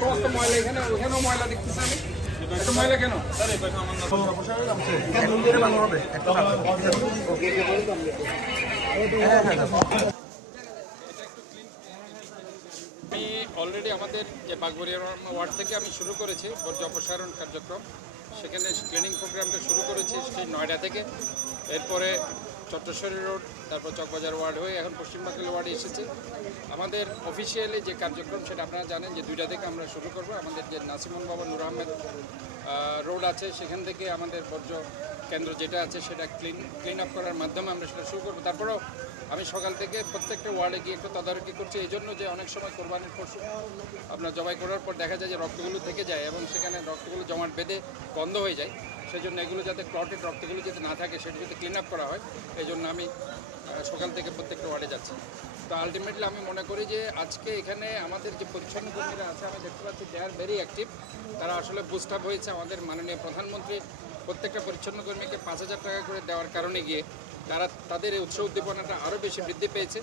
সমস্ত ময়লা এখানে, ওখানেও ময়লা দেখতেছি আমি। এত ময়লা কেন? আমি অলরেডি আমাদের যে বাগবাড়িয়া ওয়ার্ড থেকে আমি শুরু করেছি বর্জ্য অপসারণ কার্যক্রম, সেখানে ক্লিনিং প্রোগ্রামটা শুরু করেছি সেই নয়ডা থেকে। এরপরে চট্টশ্বরী রোড, তারপর চকবাজার ওয়ার্ড হয়ে এখন পশ্চিমবাংলা ওয়ার্ডে এসেছি। আমাদের অফিসিয়ালি যে কার্যক্রম সেটা আপনারা জানেন যে 2টা থেকে আমরা শুরু করব। আমাদের যে নাসিমুন বাবা নূর আহমেদ রোড আছে সেখান থেকে আমাদের বর্জ্য কেন্দ্র যেটা আছে সেটা ক্লিন আপ করার মাধ্যমে আমরা সেটা শুরু করবো। তারপরেও আমি সকাল থেকে প্রত্যেকটা ওয়ার্ডে গিয়ে একটু তদারকি করছি, এই জন্য যে অনেক সময় কোরবানির পশু আপনার জবাই করার পর দেখা যায় যে রক্তগুলো থেকে যায় এবং সেখানে রক্তগুলো জমাট বেঁধে বন্ধ হয়ে যায়। সেই জন্য এগুলো যাতে ক্লটেড রক্তগুলো যাতে না থাকে সেটা যাতে ক্লিন আপ করা হয়, এই জন্য আমি সকাল থেকে প্রত্যেকটা ওয়ার্ডে যাচ্ছি। তো আলটিমেটলি আমি মনে করি যে আজকে এখানে আমাদের যে পরিচ্ছন্ন কর্মীরা আছে আমি দেখতে পাচ্ছি দে আর ভেরি অ্যাক্টিভ। তারা আসলে বুস্ট আপ হয়েছে। আমাদের মাননীয় প্রধানমন্ত্রী প্রত্যেকটা পরিচ্ছন্ন কর্মীকে 5,000 টাকা করে দেওয়ার কারণে গিয়ে তাদের এই উৎসাহ উদ্দীপনাটা আরও বেশি বৃদ্ধি পেয়েছে।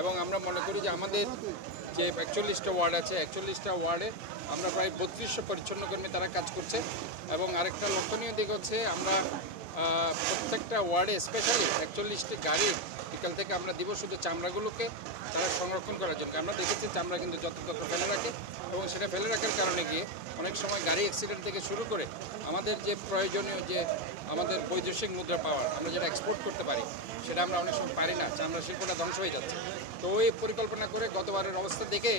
এবং আমরা মনে করি যে আমাদের যে 41টা ওয়ার্ড আছে, 41টা ওয়ার্ডে আমরা প্রায় 3200 পরিচ্ছন্ন কর্মী তারা কাজ করছে। এবং আরেকটা লক্ষণীয় দিক হচ্ছে আমরা প্রত্যেকটা ওয়ার্ডে স্পেশালি 41টি গাড়ি বিকাল থেকে আমরা দিব শুধু চামড়াগুলোকে তারা সংরক্ষণ করার জন্য। আমরা দেখেছি চামড়া কিন্তু যত্র ফেলে রাখে এবং সেটা ফেলে রাখার কারণে গিয়ে অনেক সময় গাড়ি অ্যাক্সিডেন্ট থেকে শুরু করে আমাদের যে প্রয়োজনীয় যে আমাদের বৈদেশিক মুদ্রা পাওয়ার আমরা যেটা এক্সপোর্ট করতে পারি সেটা আমরা অনেক সময় পারি না। চামড়া শিল্পটা ধ্বংস হয়ে যাচ্ছে। তো ওই পরিকল্পনা করে গতবারের অবস্থা দেখে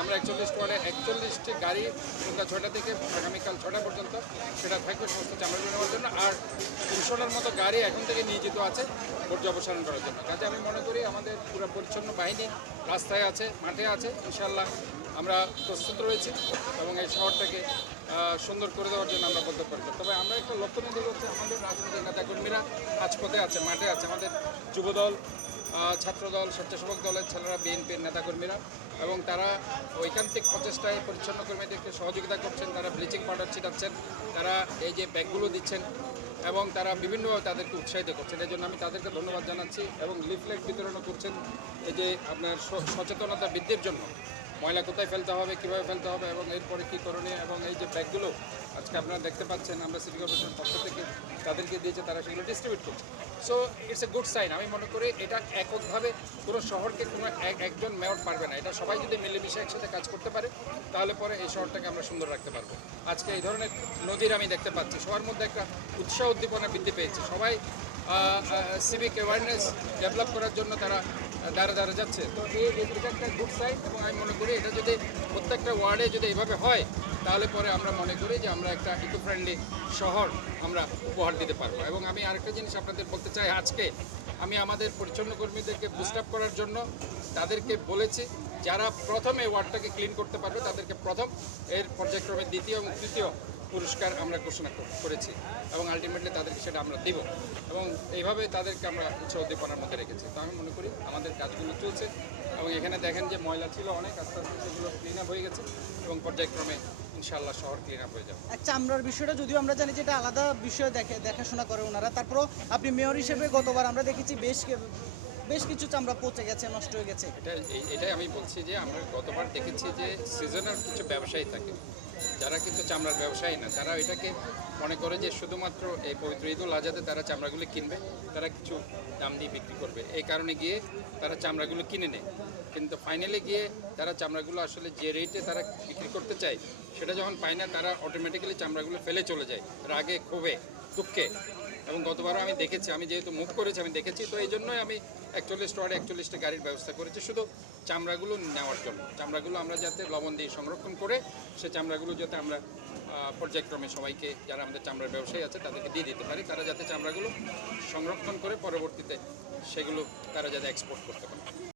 আমরা 41 ওয়ার্ডে 41টি গাড়ি সন্ধ্যা 6টা থেকে আগামীকাল 6টা পর্যন্ত সেটা থাকবে সমস্ত চামড়া নেওয়ার জন্য। আর 300টার মতো গাড়ি এখন থেকে নিয়োজিত আছে বর্জ্য অপসারণ করার জন্য। কাজে আমি মনে করি আমাদের পুরো পরিচ্ছন্ন বাহিনী রাস্তায় আছে, মাঠে আছে। ইনশাল্লাহ আমরা প্রস্তুত রয়েছি এবং এই শহরটাকে সুন্দর করে দেওয়ার জন্য আমরা বদ্ধপরিকর। তবে আমরা একটা লক্ষণীয় দিক হচ্ছে আমাদের রাজনৈতিক নেতাকর্মীরা রাজপথে আছে, মাঠে আছে। আমাদের যুবদল, ছাত্রদল, স্বেচ্ছাসেবক দলের ছেলেরা, বিএনপির নেতাকর্মীরা, এবং তারা ঐকান্তিক প্রচেষ্টায় পরিচ্ছন্ন কর্মীদেরকে সহযোগিতা করছেন। তারা ব্লিচিং পাউডার ছিটাচ্ছেন, তারা এই যে ব্যাগগুলো দিচ্ছেন এবং তারা বিভিন্নভাবে তাদেরকে উৎসাহিত করছেন। এই জন্য আমি তাদেরকে ধন্যবাদ জানাচ্ছি। এবং লিফলেট বিতরণও করছেন এই যে আপনার সচেতনতা বৃদ্ধির জন্য, ময়লা কোথায় ফেলতে হবে, কীভাবে ফেলতে হবে এবং এরপরে কী করণীয়। এবং এই যে ব্যাগগুলো আজকে আপনারা দেখতে পাচ্ছেন আমরা সিটি কর্পোরেশনের পক্ষ থেকে তাদেরকে দিয়েছে, তারা সেগুলো ডিস্ট্রিবিউট করছে। So it's a good sign. আমি মনে করি এটা এককভাবে কোনো শহরকে কোনো একজন মেয়র পারবে না। এটা সবাই যদি মিলেমিশে একসাথে কাজ করতে পারে তাহলে পরে এই শহরটাকে আমরা সুন্দর রাখতে পারবো। আজকে এই ধরনের নদীর আমি দেখতে পাচ্ছি সবার মধ্যে একটা উৎসাহ উদ্দীপনা বৃদ্ধি পেয়েছে। সবাই সিভিক অ্যাওয়ারনেস ডেভেলপ করার জন্য তারা দাঁড়ে দাঁড়ে যাচ্ছে। তো এটা একটা গুড সাইড এবং আমি মনে করি এটা যদি প্রত্যেকটা ওয়ার্ডে যদি এইভাবে হয় তাহলে পরে আমরা মনে করি যে আমরা একটা ইকো ফ্রেন্ডলি শহর আমরা উপহার দিতে পারবো। এবং আমি আরেকটা জিনিস আপনাদের বলতে চাই, আজকে আমি আমাদের পরিচ্ছন্ন কর্মীদেরকে বুস্ট আপ করার জন্য তাদেরকে বলেছি যারা প্রথমে ওয়ার্ডটাকে ক্লিন করতে পারবে তাদেরকে প্রথম, এর পর্যায়ক্রমে দ্বিতীয় এবং তৃতীয় পুরস্কার আমরা ঘোষণা করেছি এবং আলটিমেটলি তাদেরকে সেটা আমরা দেব এবং এইভাবে তাদেরকে আমরা উৎসাহ উদ্দীপনার মধ্যে রেখেছি। তো আমি মনে করি আমাদের কাজগুলো চলছে এবং এখানে দেখেন যে ময়লা ছিল অনেক, আস্তে আস্তে সেগুলো ক্লিন আপ হয়ে গেছে এবং পর্যায়ক্রমে ইনশাআল্লাহ শহর ক্লিন আপ হয়ে যাবে। চামড়ার বিষয়টা যদিও আমরা জানি যে এটা আলাদা বিষয়, দেখাশোনা করে ওনারা, তারপরও আপনি মেয়র হিসেবে গতবার আমরা দেখেছি বেশ কিছু চামড়া পচে গেছে, নষ্ট হয়ে গেছে। এটাই আমি বলছি যে আমরা গতবার দেখেছি যে সিজনাল কিছু ব্যবসায়ী থাকে যারা কিন্তু চামড়ার ব্যবসায়ী না, তারা এটাকে মনে করে যে শুধুমাত্র এই পবিত্র ঈদুল আজহাতে তারা চামড়াগুলো কিনবে, তারা কিছু দাম দিয়ে বিক্রি করবে, এই কারণে গিয়ে তারা চামড়াগুলো কিনে নেয়। কিন্তু ফাইনালি গিয়ে তারা চামড়াগুলো আসলে যে রেটে তারা বিক্রি করতে চায় সেটা যখন পায় না তারা অটোমেটিক্যালি চামড়াগুলো ফেলে চলে যায় রাগে, ক্ষোভে, দুঃখে। এবং গতবারও আমি দেখেছি, আমি যেহেতু মুভ করেছি আমি দেখেছি, তো এই জন্যই আমি 41 ওয়ার্ডে 41টা গাড়ির ব্যবস্থা করেছি শুধু চামড়াগুলো নেওয়ার জন্য। চামড়াগুলো আমরা যাতে লবণ দিয়ে সংরক্ষণ করে সে চামড়াগুলো যাতে আমরা পর্যায়ক্রমে সবাইকে যারা আমাদের চামড়ার ব্যবসায়ী আছে তাদেরকে দিয়ে দিতে পারি, তারা যাতে চামড়াগুলো সংরক্ষণ করে পরবর্তীতে সেগুলো তারা যাতে এক্সপোর্ট করতে পারে।